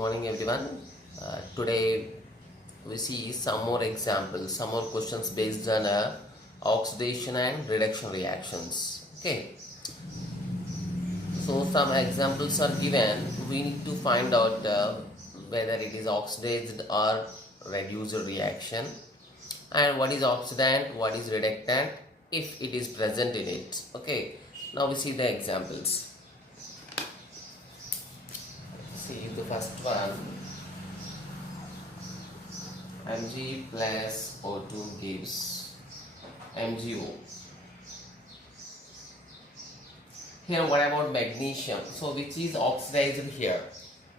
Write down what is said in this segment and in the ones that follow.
morning everyone. Today we see some more examples, some more questions based on oxidation and reduction reactions. Okay, so some examples are given. We need to find out whether it is oxidized or reduced reaction, and what is oxidant, what is reductant if it is present in it. Okay, now we see the examples. See the first one. Mg plus O2 gives MgO. Here what about magnesium? So which is oxidized here?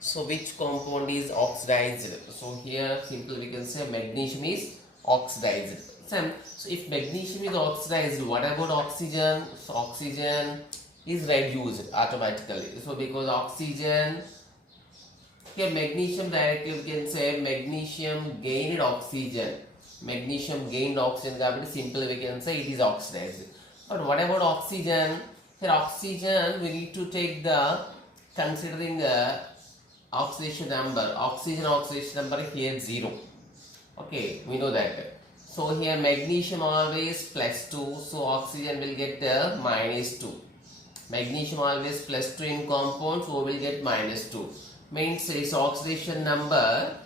So which compound is oxidized? So here simply we can say magnesium is oxidized. So if magnesium is oxidized, what about oxygen? So oxygen is reduced automatically. So because oxygen, here magnesium directly we can say magnesium gained oxygen. Magnesium gained oxygen, కాబట్టి simply we can say it is oxidized. But what about oxygen? Here oxygen we need to take the considering the oxidation number. Oxidation number here 0. Okay, we know that. So here magnesium always plus 2, so oxygen will get minus 2. Magnesium always plus 2 in compound, so we will get minus 2. Means its oxidation number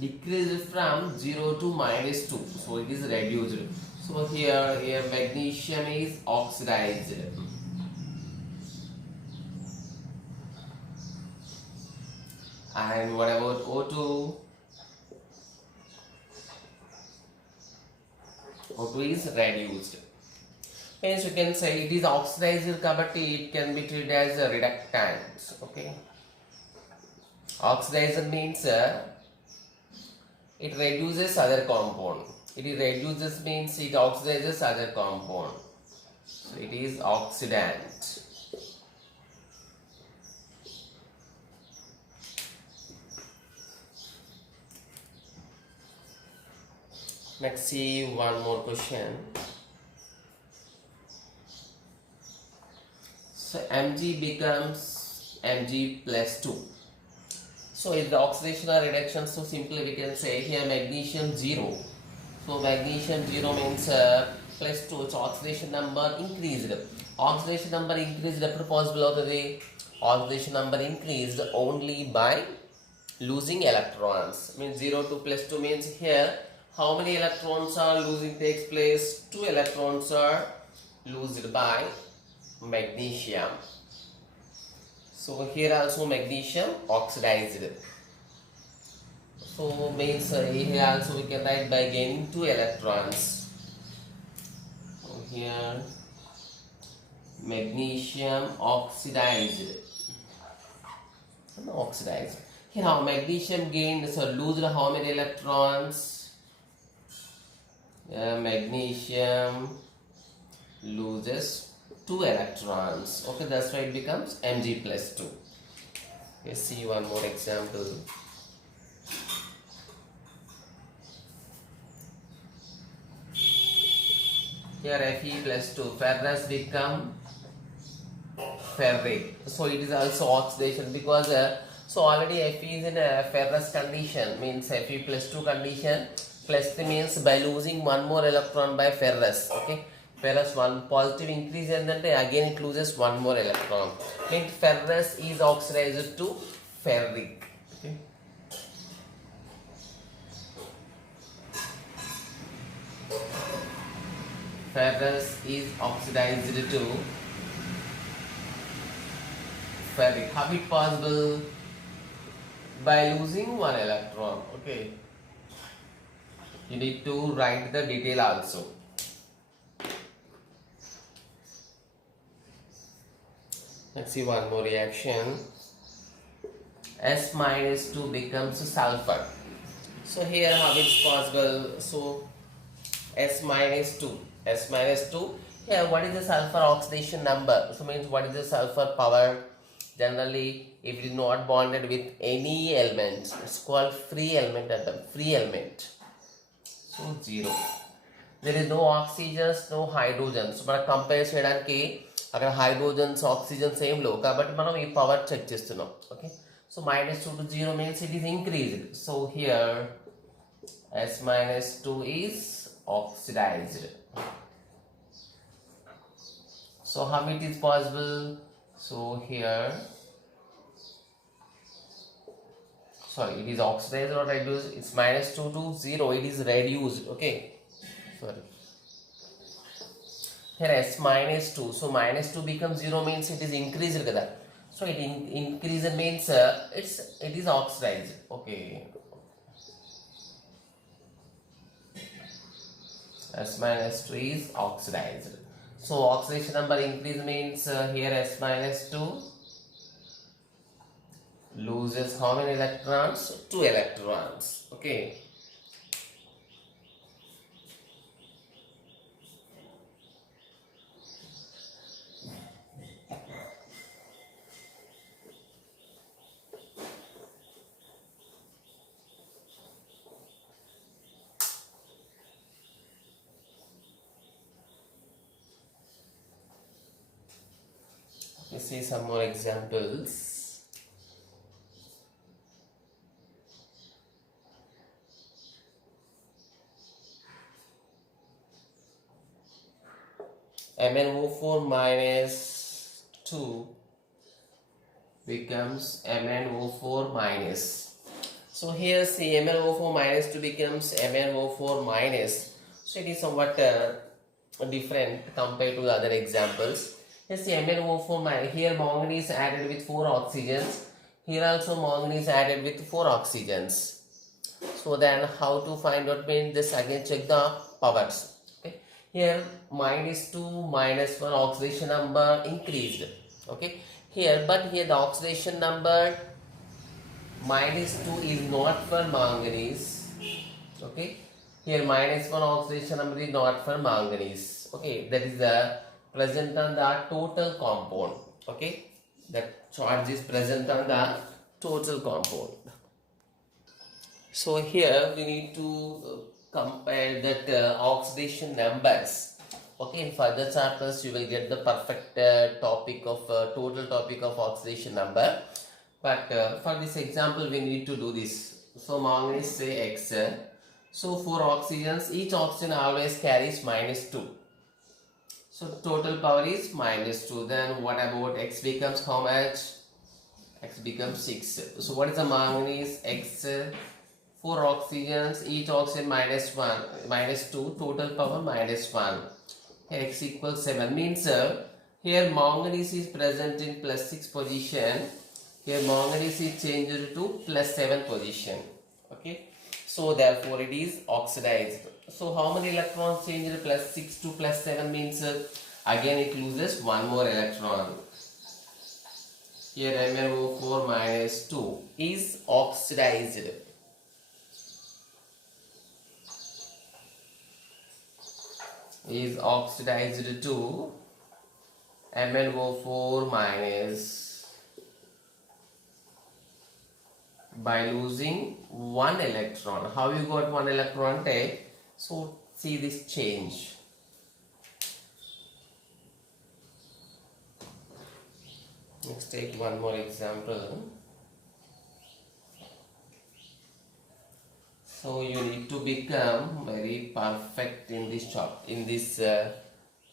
decreased from 0 to minus 2, so it is reduced. So here magnesium is oxidized. And what about O2? O2 is reduced. Means you can say it is oxidized, kabatti it can be treated as a reductant. Okay. Oxidation means it reduces other compound. It reduces means it oxidizes other compound. So it is oxidant. Next, see one more question. So Mg becomes Mg plus 2. So if the oxidation or reduction, so simply we can say here magnesium 0. So magnesium 0 means plus 2. So oxidation number increased. Oxidation number increased ever possible of the way. Oxidation number increased only by losing electrons. Means 0 to plus 2 means here how many electrons are losing takes place? 2 electrons are lost by magnesium. So here also magnesium oxidized. So means here also we can write by gaining 2 electrons. So here magnesium oxidized. Oxidized. Here how magnesium gained, so lose how many electrons? Magnesium loses 2 electrons. Okay, that's why it becomes Mg plus 2. Let's see one more example. Here Fe plus 2, ferrous become ferric. So it is also oxidation because so already Fe is in a ferrous condition, means Fe plus 2 condition. Plus 3 means by losing one more electron by ferrous. Okay, ferrous one positive increase and then again it loses one more electron. Means ferrous is oxidized to ferric. Okay. Ferrous is oxidized to ferric. How it possible? By losing one electron. Okay. You need to write the detail also. Let's see one more reaction. S minus 2 becomes sulfur. So here how it's possible? So S minus 2. S minus 2. Here what is the sulfur oxidation number? So means what is the sulfur power? Generally if it is not bonded with any element, it's called free element atom. Free element. So 0. There is no oxygens, no hydrogens. So మనం compare చేయడానికి అక్కడ hydrogens oxygens ఏం లేవు కాబట్టి మనం ఈ power check చేస్తున్నాం. Okay, So minus 2 to 0 means it is increased. So here S minus 2 is oxidized. So how it is possible? So here, sorry, it is oxidized or reduced. It's minus 2 to 0. It is reduced. Okay. Sorry. Here S minus 2. So minus 2 becomes 0 means it is increased. Kada. So it increased means it is oxidized. Okay. S minus 2 is oxidized. So oxidation number increase means here S minus 2 loses how many electrons? 2 electrons. Okay. Let's see some more examples. MnO4 minus 2 becomes MnO4 minus. So here see MnO4 minus 2 becomes MnO4 minus. So it is somewhat different compared to the other examples. Let's see MnO4 minus. Here manganese added with 4 oxygens. Here also manganese added with 4 oxygens. So then how to find out means this again check the powers. Okay. Here minus 2 minus 1 oxidation number increased. Okay. Here but here the oxidation number minus 2 is not for manganese. Okay. Here minus 1 oxidation number is not for manganese. Okay. That is the present on the total compound. Okay. That charge is present on the total compound. So here we need to compare that oxidation numbers. Okay, in further chapters you will get the perfect topic of total topic of oxidation number. But for this example we need to do this. So manganese say X. So for oxygens, each oxygen always carries minus 2. So total power is minus 2. Then what about X becomes how much? X becomes 6. So what is the manganese? X. 4 oxygens, each oxygen minus 1, minus 2, total power minus 1. Here X equals 7 means here manganese is present in plus 6 position. Here manganese is changed to plus 7 position. Okay. So therefore it is oxidized. So how many electrons changed? Plus 6 to plus 7 means again it loses one more electron. Here MnO4 minus 2 is oxidized. Is oxidized to MnO4 minus by losing one electron. How you got one electron take? So see this change. Let's take one more example. So you need to become very perfect in this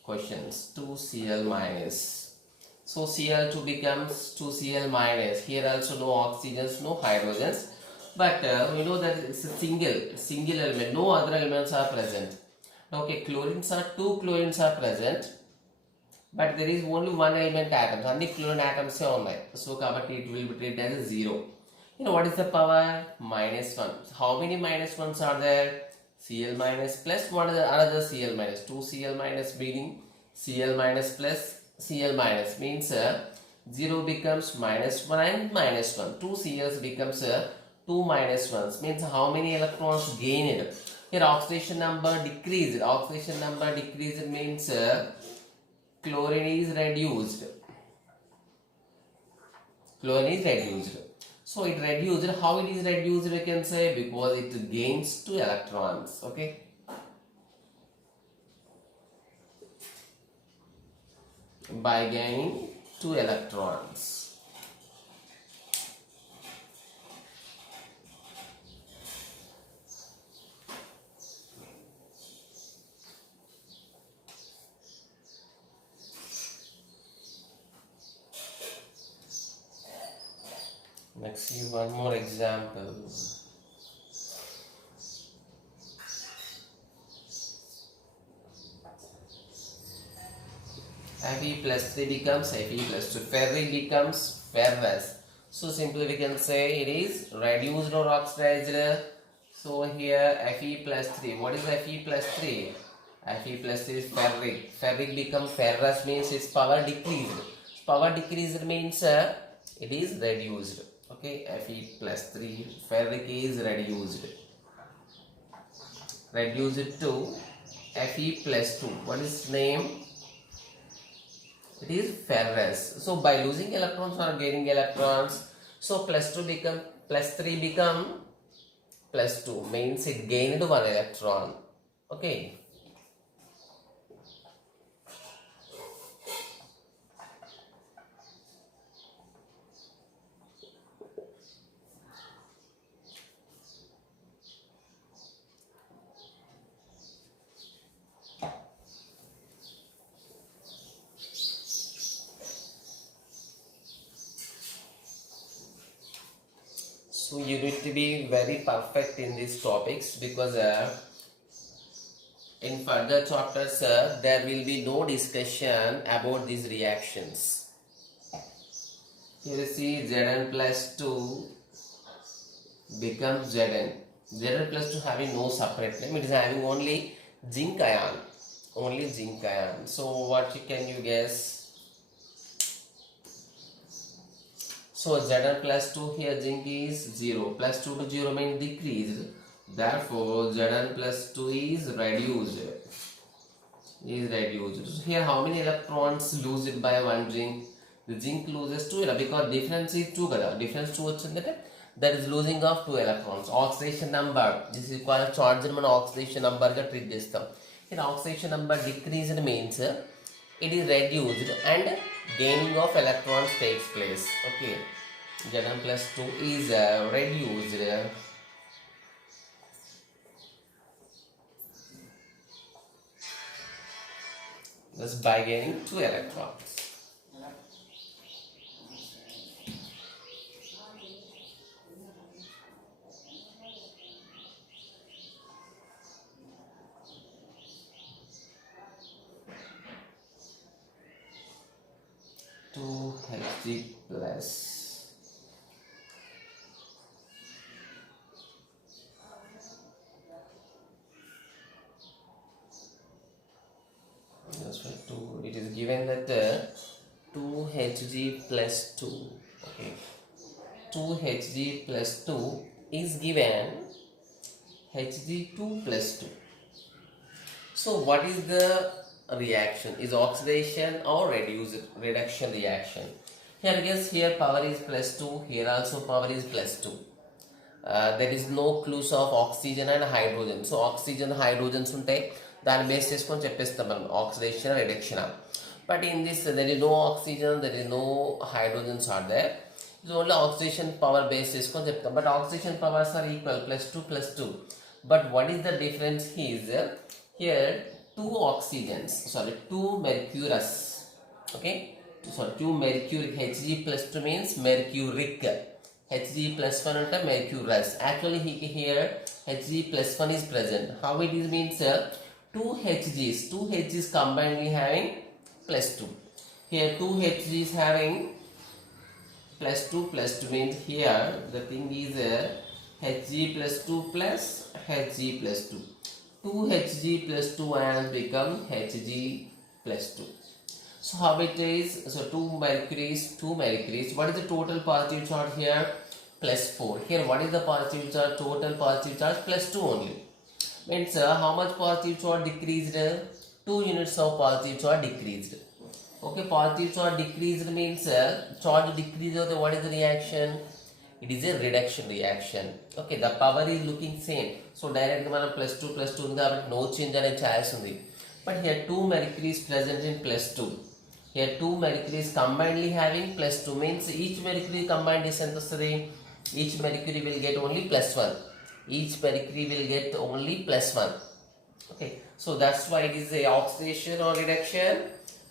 questions. 2Cl minus. So Cl2 becomes 2Cl minus. Here also no oxygens, no hydrogens. But we know that it's a single element. No other elements are present. Okay, chlorines are 2 chlorines are present. But there is only one element atoms. Only chlorine atoms are online. So it will be treated as 0. You know what is the power? Minus 1. How many minus 1s are there? Cl minus plus one another Cl minus. 2Cl minus meaning Cl minus plus Cl minus means 0 becomes minus 1 and minus 1. 2 Cls becomes 2 minus 1s means how many electrons gained? Here oxidation number decreased. Oxidation number decreased means chlorine is reduced. Chlorine is reduced. So it reduced. How it is reduced we can say? Because it gains 2 electrons. Okay. By gaining 2 electrons. Let's see one more example. Fe plus 3 becomes Fe plus 2. Ferric becomes ferrous. So simply we can say it is reduced or oxidized. So here Fe plus 3. What is Fe plus 3? Fe plus 3 is ferric. Ferric becomes ferrous means its power decreased. Power decreased means it is reduced. Okay, Fe plus 3. Ferric is reduced. Reduced to Fe plus 2. What is its name? It is ferrous. So by losing electrons or gaining electrons, so plus 2 become plus 3 become plus 2 means it gained 1 electron. Okay. So you need to be very perfect in these topics because in further chapters there will be no discussion about these reactions. Here you see Zn plus 2 becomes Zn. Zn plus 2 having no separate name, it is having only zinc ion. Only zinc ion. So what can you guess? So Zn plus 2 here zinc is 0. Plus 2 to 0 means decreased. Therefore Zn plus 2 is reduced. So here how many electrons lose it by one zinc? The zinc loses 2 because difference is 2 kada. Difference 2 vachindante. That is losing of 2 electrons. Oxidation number. This is called charge and oxidation number ga treat chestam. Here oxidation number decreased means it is reduced and gaining of electrons takes place. Okay. Zn plus 2 is reduced. Just by gaining 2 electrons. Hg plus it is given that 2Hg plus 2. Okay, 2Hg plus 2 is given Hg2 plus 2. So what is the reaction? Is oxidation or reduction reaction? Here guess here power is plus 2, here also power is plus 2. There is no clues of oxygen and hydrogen. So oxygen hydrogens ఉంటాయి దాని base చేసుకొని చెప్పేస్తాం మనం oxidation reduction. But in this there is no oxygen, there is no hydrogens are there. It's only oxidation power base చేసుకొని చెప్తాం. But oxidation powers are equal plus 2 plus 2. But what is the difference is here 2 oxygens, sorry 2 mercurous. Okay, sorry 2 mercury. Hg plus 2 means mercuric. Hg plus 1 anta mercurous. Actually here Hg plus 1 is present. How it is means 2 Hg's combinedly having plus 2. Here 2 Hg's having plus 2 means here the thing is Hg plus 2 plus Hg plus 2. 2 Hg plus 2 ions become Hg plus 2. So how it is? So 2 mercuries. What is the total positive charge here? Plus 4. Here what is the positive charge? Total positive charge plus 2 only. Means how much positive charge decreased? 2 units of positive charge decreased. Okay, positive charge decreased means charge decreased. What is the reaction? It is a reduction reaction. Okay, the power is looking same. So direct మనం plus 2 ఉంది కాబట్టి no change అనే choice ఉంది. But here 2 mercury is present in plus 2. Here 2 mercury is combinedly having plus 2 means each mercury combined is ఎంత వస్తుంది? Each mercury will get only plus 1. Each mercury will get only plus 1. Okay, so that's why it is a oxidation or reduction.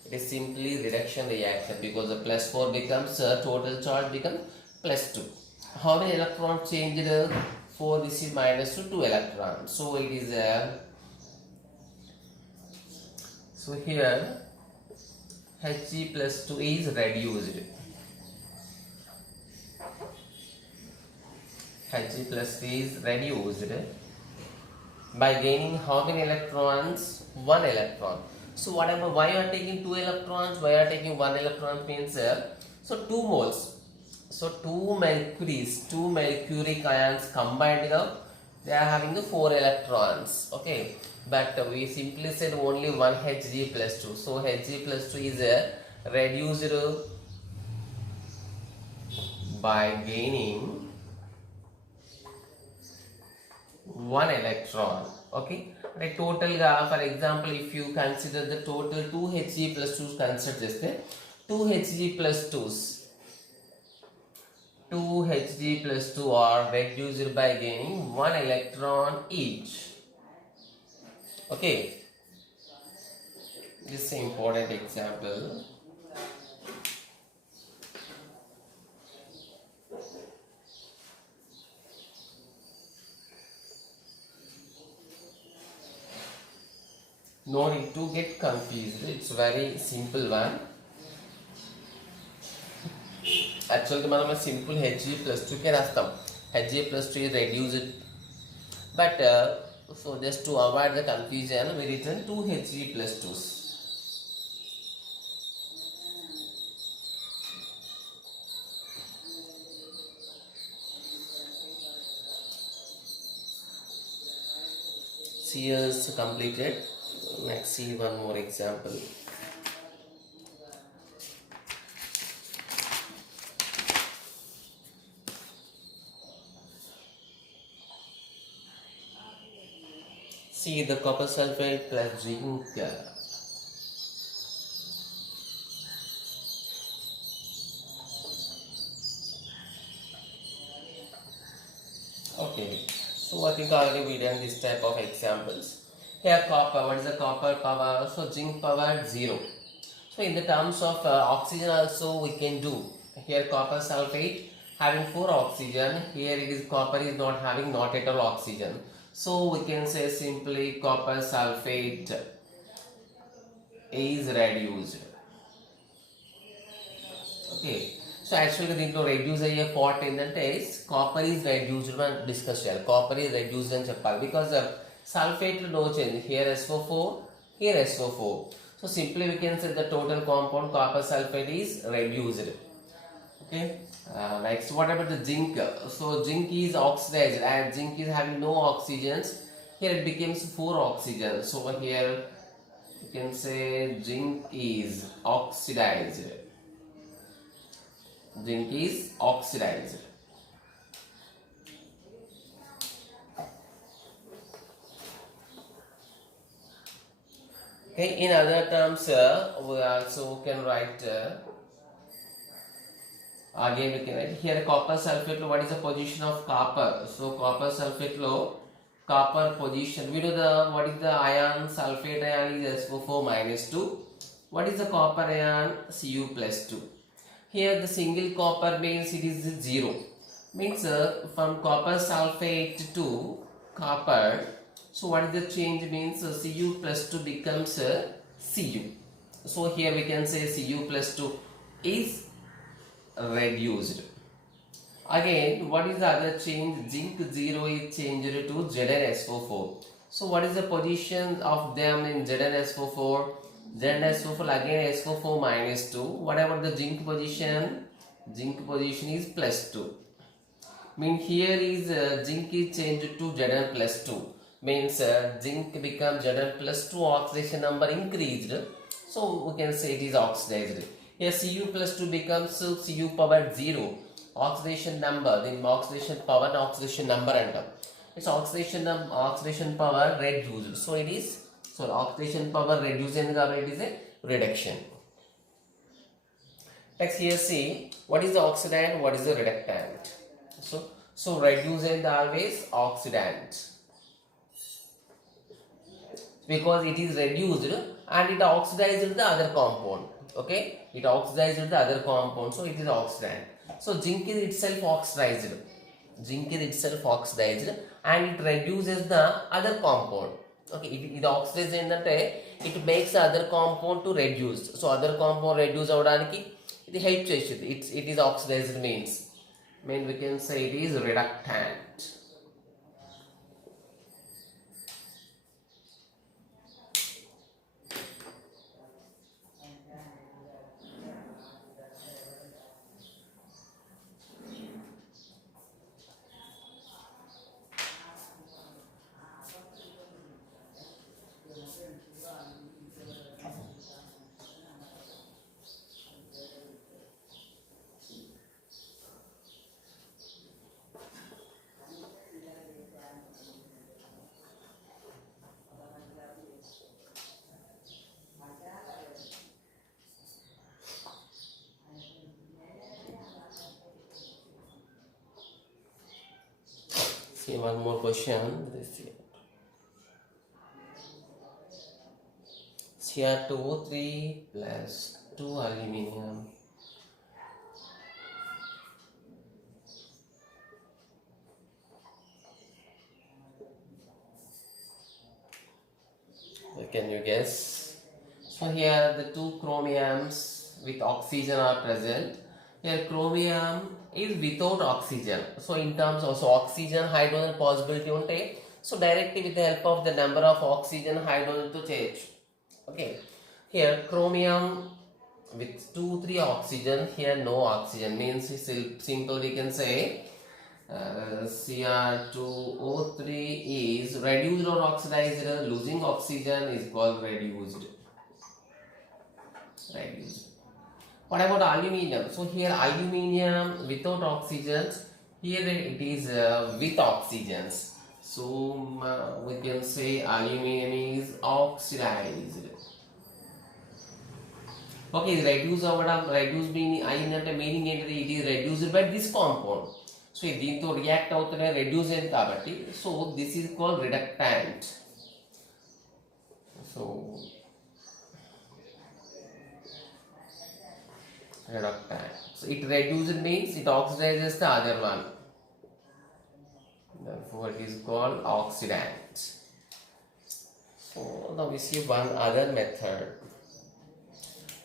It is simply reduction reaction because the plus 4 becomes total charge becomes plus 2. How many electrons changed? 4, this is minus to 2 electrons. So it is so here Hg plus 2 is reduced. Hg plus 2 is reduced by gaining how many electrons? 1 electron. So whatever, why you are taking 2 electrons, why you are taking 1 electron means so 2 moles. So 2 mercuric ions combined up, they are having the 4 electrons. Okay, but we simply said only 1 Hg plus 2. So Hg plus 2 is reduced by gaining 1 electron. Okay, like total for example, if you consider the total 2 Hg plus 2 consider just 2 Hg plus 2s. 2 Hg plus 2 are reduced by gaining 1 electron each. Okay, this is an important example. No need to get confused, it's very simple one. Actually మనం simple Hg plus 2 के रास्ता Hg plus 2 is reduced, but so just to avoid the confusion we written 2 Hg plus 2s. Cheers completed. Next see one more example. See the copper sulfate plus zinc. Okay, so I think already we done this type of examples. Here copper, what is the copper power? So zinc power 0. So in the terms of oxygen also we can do. Here copper sulfate having 4 oxygen. Here it is copper is not having not at all oxygen. So we can say simply copper sulfate is reduced. Okay. So actually దీంట్లో reduce అయ్యే part ఏంటంటే copper is reduced అని discuss చేయాలి. Copper is reduced అని చెప్పాలి because sulfate no change. Here SO4, here SO4. So simply we can say the total compound copper sulfate is reduced. Okay. Next, what about the zinc? So zinc is oxidized and zinc is having no oxygens. Here it becomes 4 oxygens. So here you can say zinc is oxidized. Zinc is oxidized. Okay, in other terms we also can write again we can write here copper sulfate what is the position of copper? So copper sulfate low copper position, we know the what is the ion, sulfate ion is SO4 minus 2. What is the copper ion? Cu plus 2. Here the single copper means it is 0, means from copper sulfate to copper. So what is the change means Cu plus 2 becomes Cu. So here we can say Cu plus 2 is reduced. Again, what is the other change? Zinc 0 is changed to ZnSO4. So what is the position of them in ZnSO4? ZnSO4 again SO4 minus 2. What about the zinc position? Zinc position is plus 2. Mean here is zinc is changed to Zn plus 2. Means zinc becomes Zn plus 2, oxidation number increased. So we can say it is oxidized. Here Cu plus 2 becomes Cu power 0. Oxidation number, then oxidation power and oxidation number enter. Its oxidation power reduced. So it is, so oxidation power reduced and it is a reduction. Next here see what is the oxidant, what is the reductant. So reducant always oxidant because it is reduced and it oxidized the other compound. Okay, it oxidized the other compound, so it is oxidant. So zinc is itself oxidized. Zinc is itself oxidized and it reduces the other compound. Okay, it oxidizes ఏంటంటే it makes the other compound to reduce. So other compound reduce అవడానికి ఇది help చేస్తుంది. It is oxidized means we can say it is reductant. See one more question. Cr2O3 plus 2 aluminum. Can you guess? So here the two chromiums with oxygen are present. Here chromium is without oxygen. So in terms of oxygen hydrogen possibility unte, so directly with the help of the number of oxygen hydrogen to change. Okay, here chromium with 2 3 oxygen, here no oxygen, means simple we can say Cr2O3 is reduced or oxidized. Losing oxygen is called reduced. What about aluminium? So here aluminium without oxygens, here it is with oxygens. So we can say aluminium is oxidized. Okay, reduced meaning meaning it is reduced by this compound. So దీంతో react అవుతూనే reduce అయింది కాబట్టి so this is called reductant. So reductant. So it reduces means it oxidizes the other one. Therefore it is called oxidant. So now we see one other method.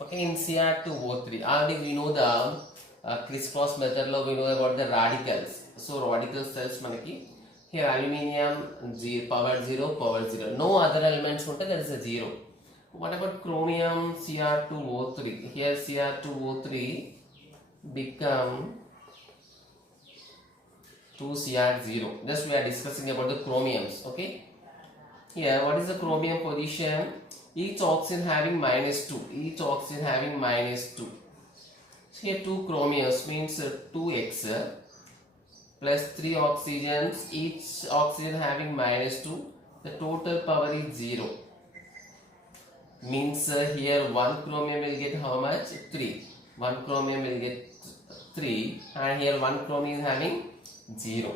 Okay, in Cr2O3, already we know the crisscross method lo we know about the radicals. So radical cells manaki here aluminium power 0, no other elements unte there is a 0. What about chromium Cr2O3? Here Cr2O3 become 2Cr0. Just we are discussing about the chromiums. Okay. Here what is the chromium position? Each oxygen having -2. Each oxygen having -2. So here 2 chromiums means 2x plus 3 oxygens. Each oxygen having -2. The total power is 0. Means here 1 chromium will get how much? 3. 1 chromium will get 3 and here 1 chromium is having 0.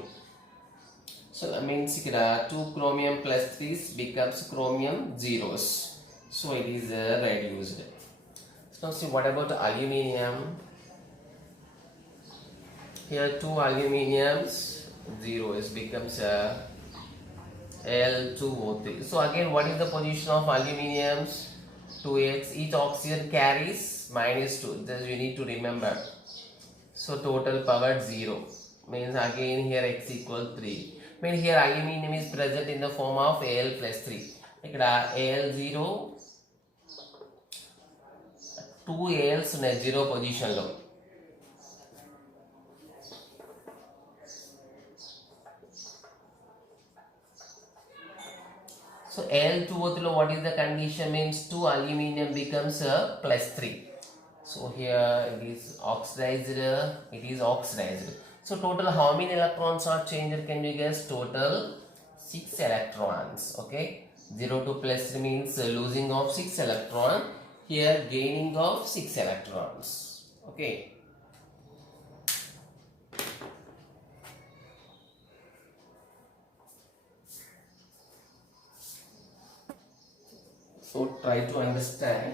So that means here 2 chromium plus 3 becomes chromium zeros. So it is reduced. So now see what about aluminium? Here 2 aluminiums 0 is becomes L2O3. So again what is the position of aluminiums? 2x, each oxygen carries -2. This we need to remember. So total power 0 means again here x equal 3. Means here aluminium is present in the form of Al plus 3. Ikkada Al0 2 Als in 0 position lo. So Al2O3 what is the condition? Means 2 aluminium becomes plus 3. So here it is oxidized. So total how many electrons are changed? Can you guess? Total 6 electrons. Okay, 0 to plus 3 means losing of 6 electron. Here gaining of 6 electrons. Okay. So try to understand.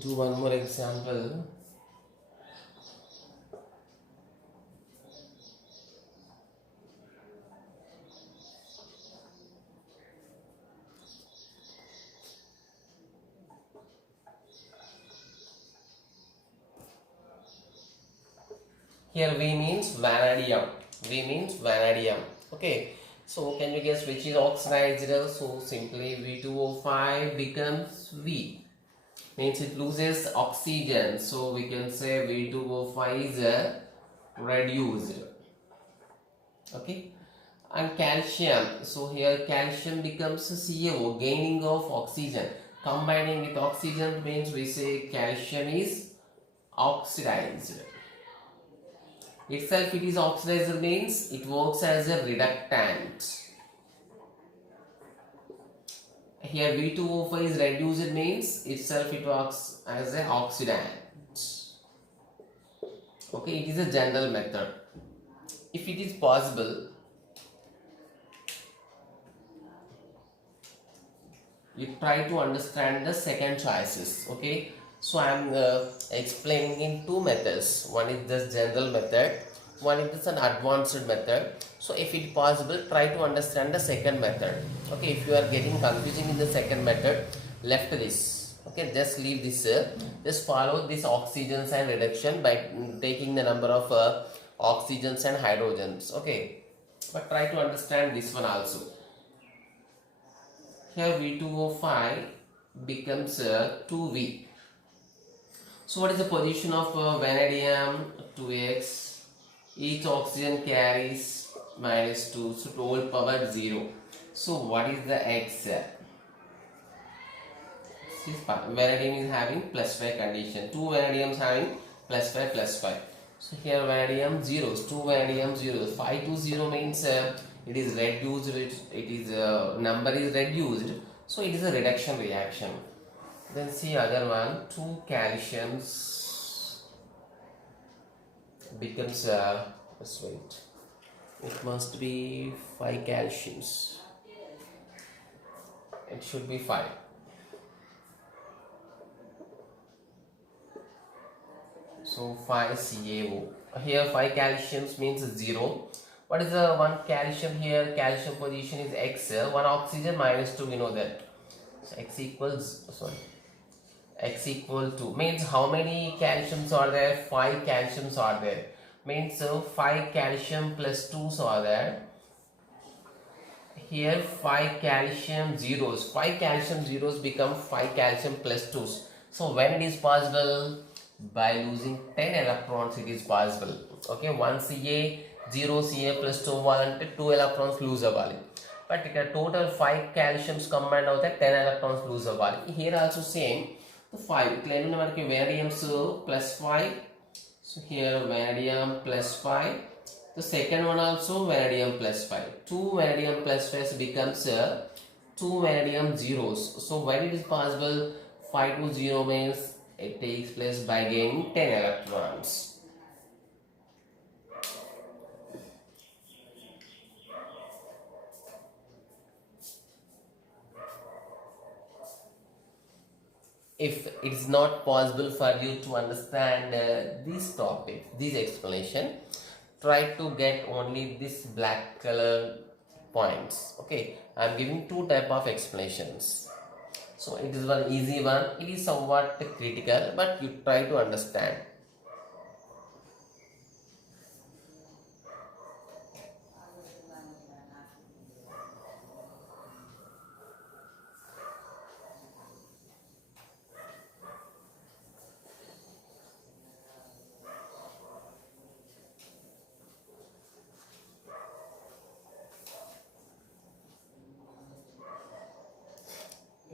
do one more example. Here V means vanadium. V means vanadium. Okay. So can you guess which is oxidized? So simply V2O5 becomes V. Means it loses oxygen. So we can say V2O5 is reduced. Okay. And calcium. So here calcium becomes CaO, gaining of oxygen. Combining with oxygen means we say calcium is oxidized. Itself it is oxidizer means it works as a reductant. Here V2O5 is reduced means itself it works as an oxidant. Okay, it is a general method. If it is possible, you try to understand the second choices. Okay, so I am explaining in two methods. One is this general method, one is this an advanced method. So if it possible, try to understand the second method. Okay, if you are getting confusing in the second method, left this. Okay, just leave this. Just follow this oxygen sign reduction by taking the number of oxygens and hydrogens. Okay, but try to understand this one also. Here V2O5 becomes 2V. So what is the position of vanadium? 2x. Each oxygen carries -2, so to whole power 0. So what is the x? Vanadium is having +5 condition. 2 vanadiums having +5 +5. So here vanadium zeros, 2 vanadium zeros. 5 to 0 means it is reduced. It is number is reduced. So it is a reduction reaction. Then see other one, 2 calciums becomes let's wait. It must be 5 calciums. It should be 5. So 5 CaO. Here 5 calciums means 0. What is the one calcium here? Calcium position is X. One oxygen -2. We know that. So X equal to means how many calciums are there? 5 calciums are there. Means 5 calcium plus 2s are there. Here 5 calcium zeros. 5 calcium zeros become 5 calcium plus 2s. So when it is possible? By losing 10 electrons it is possible. Okay, 1 Ca, 0 Ca plus 2 valente 2 electrons lose avali. But total 5 calciums combined out that 10 electrons lose avali. Here also same. 5 vanadium plus 5. So here vanadium plus 5. The second one also vanadium plus 5. 2 vanadium plus 5 becomes 2 vanadium zeros. So when it is possible? 5 to 0 means it takes place by gaining 10 electrons. If it is not possible for you to understand this topic, this explanation, try to get only this black color points. Okay, I am giving two type of explanations. So it is one easy one. It is somewhat critical, but you try to understand.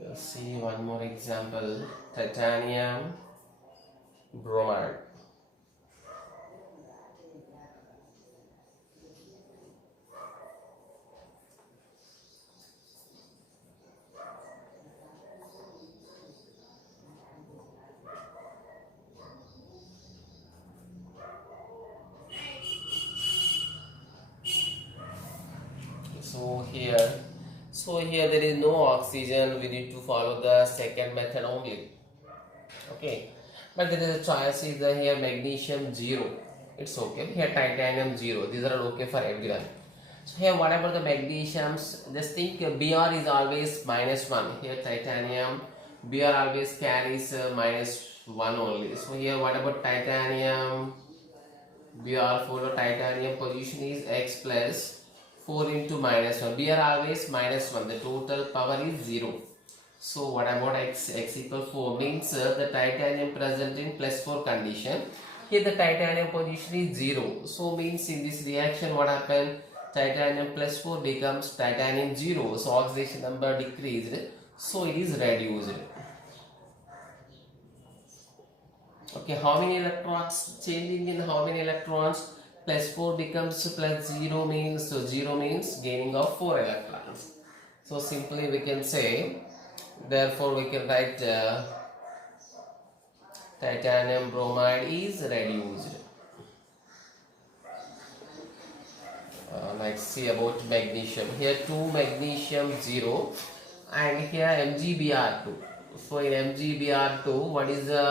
Let's see one more example. Titanium bromide. So here there is no oxygen. We need to follow the second method only. Okay, but there is a choice is here magnesium 0, it's okay. Here titanium 0, these are okay for everyone. So here whatever the magnesiums, just think Br is always -1. Here titanium Br always carries -1 only. So here what about titanium? Br for the titanium position is x plus 4 into -1. Br always -1. The total power is 0. So what about x equal 4 means the titanium present in +4 condition. Here the titanium position is 0. So means in this reaction what happened? Titanium +4 becomes titanium 0. So oxidation number decreased. So it is reduced. Okay, how many electrons changing in how many electrons? +4 becomes +0 means, so 0 means gaining of 4 electrons. So simply we can say, therefore we can write titanium bromide is reduced. Let's see about magnesium. Here 2 magnesium 0 and here MgBr2. So in MgBr2 what is the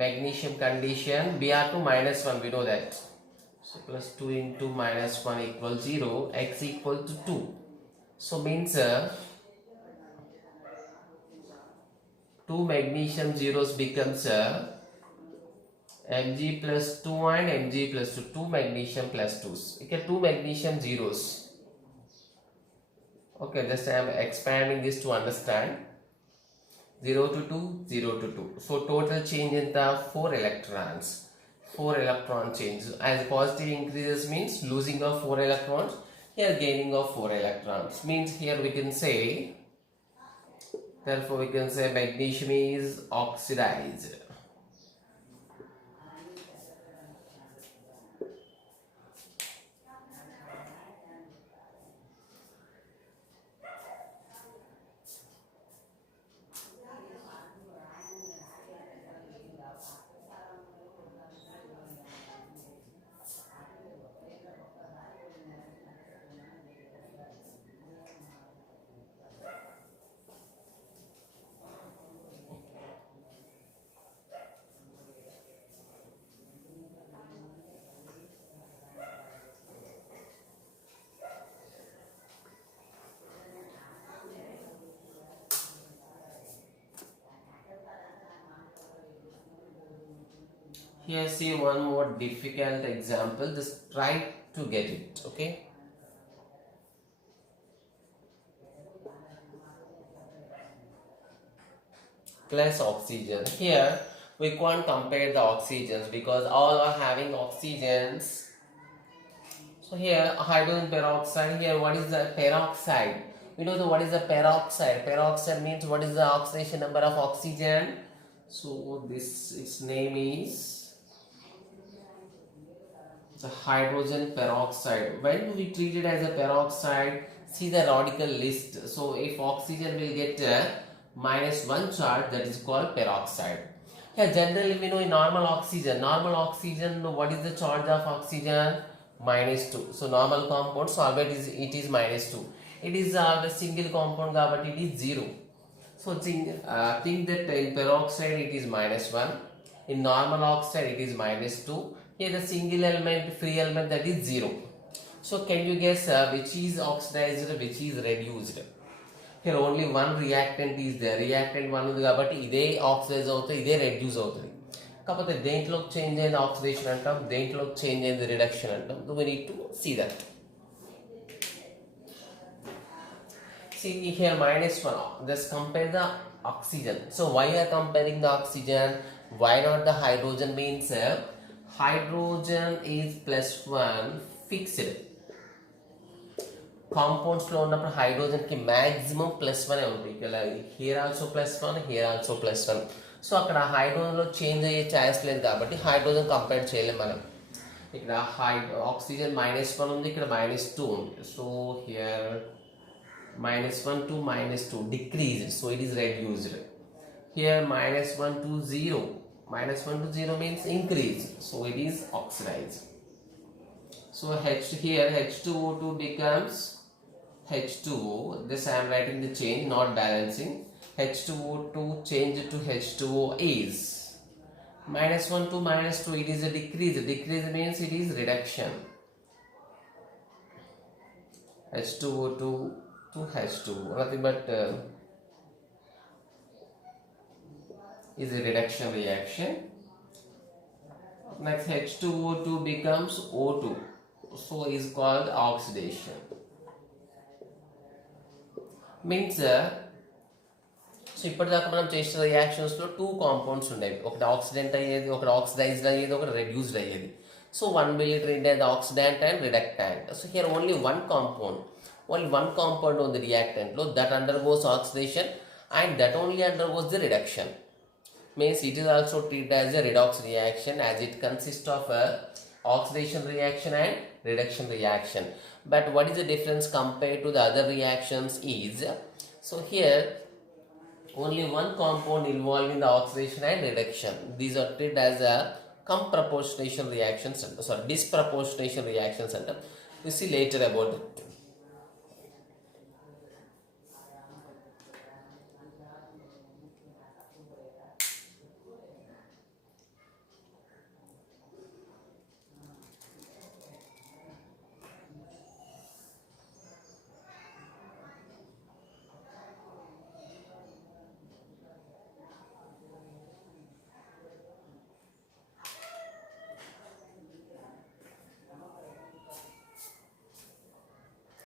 magnesium condition? Br2 -1, we know that. So plus 2 into -1 equals 0, x equal to 2. So means 2 magnesium zeros becomes Mg plus 2 and Mg plus 2, 2 magnesium plus 2s. Okay, 2 magnesium zeros. Okay, just I am expanding this to understand. 0 to 2, 0 to 2. So total change in the 4 electrons. 4 electron change. As positive increases means losing of 4 electrons. Here gaining of 4 electrons. Means here we can say, therefore we can say magnesium is oxidized. Here see one more difficult example, just try to get it, okay? Plus oxygen. Here we can't compare the oxygens because all are having oxygens. So here hydrogen peroxide, here what is the peroxide? We know what is the peroxide. Peroxide means what is the oxidation number of oxygen. So this its name is the hydrogen peroxide. When do we treat it as a peroxide? See the radical list. So if oxygen will get -1 charge, that is called peroxide. Here generally we know in normal oxygen, what is the charge of oxygen? -2. So normal compound, so always it is -2. It is a single compound, but it is 0. So think that in peroxide it is -1. In normal oxide it is -2. Here the single element, free element, that is 0. So can you guess which is oxidized, which is reduced? Here only one reactant is there. Reactant one ఉంది కాబట్టి ఇదే oxidise అవుతుంది, ఇదే reduce అవుతుంది. కాకపోతే దేంట్లో change అయింది oxidation అంటాం, దేంట్లో చేంజ్ అయింది రిడక్షన్ అంటాం. So we need to see that. See here -1. Just compare the oxygen. So why are comparing the oxygen? Why not the hydrogen? Means hydrogen is +1 fixed. Compounds లో ఉన్నప్పుడు hydrogen కి maximum +1 ఉంటుంది. ఇలా here also +1, here also +1. So అక్కడ hydrogen లో change అయ్యే chance లేదు కాబట్టి హైడ్రోజన్ కంపేర్ చేయలేం మనం. ఇక్కడ ఆక్సిజన్ -1 ఉంది, ఇక్కడ -2 ఉంది. So here -1 to -2 decreased, so it is reduced. Here -1 to 0. -1 to 0 means increase, so it is oxidized. So here H2O2 becomes H2O. This I am writing the change, not balancing. H2O2 change to H2O is -1 to -2. It is a decrease. Decrease means it is reduction. H2O2 to H2, nothing but is a reduction reaction. Next, H2O2 becomes O2, so is called oxidation. Means so ఇప్పటిదాకా మనం చేసిన రియాక్షన్స్లో 2 compounds ఉండేవి, ఒకటి accident అయ్యేది, ఒకటి oxidised అయ్యేది, ఒకటి reduced అయ్యేది. So one will treat as oxidant and reductant. So here only one compound on the reactant లో that undergoes oxidation and that only undergoes the reduction. Means it is also treated as a redox reaction as it consists of a oxidation reaction and reduction reaction. But what is the difference compared to the other reactions is, so here only one compound involved in the oxidation and reduction. These are treated as a disproportionation reaction center. We see later about it.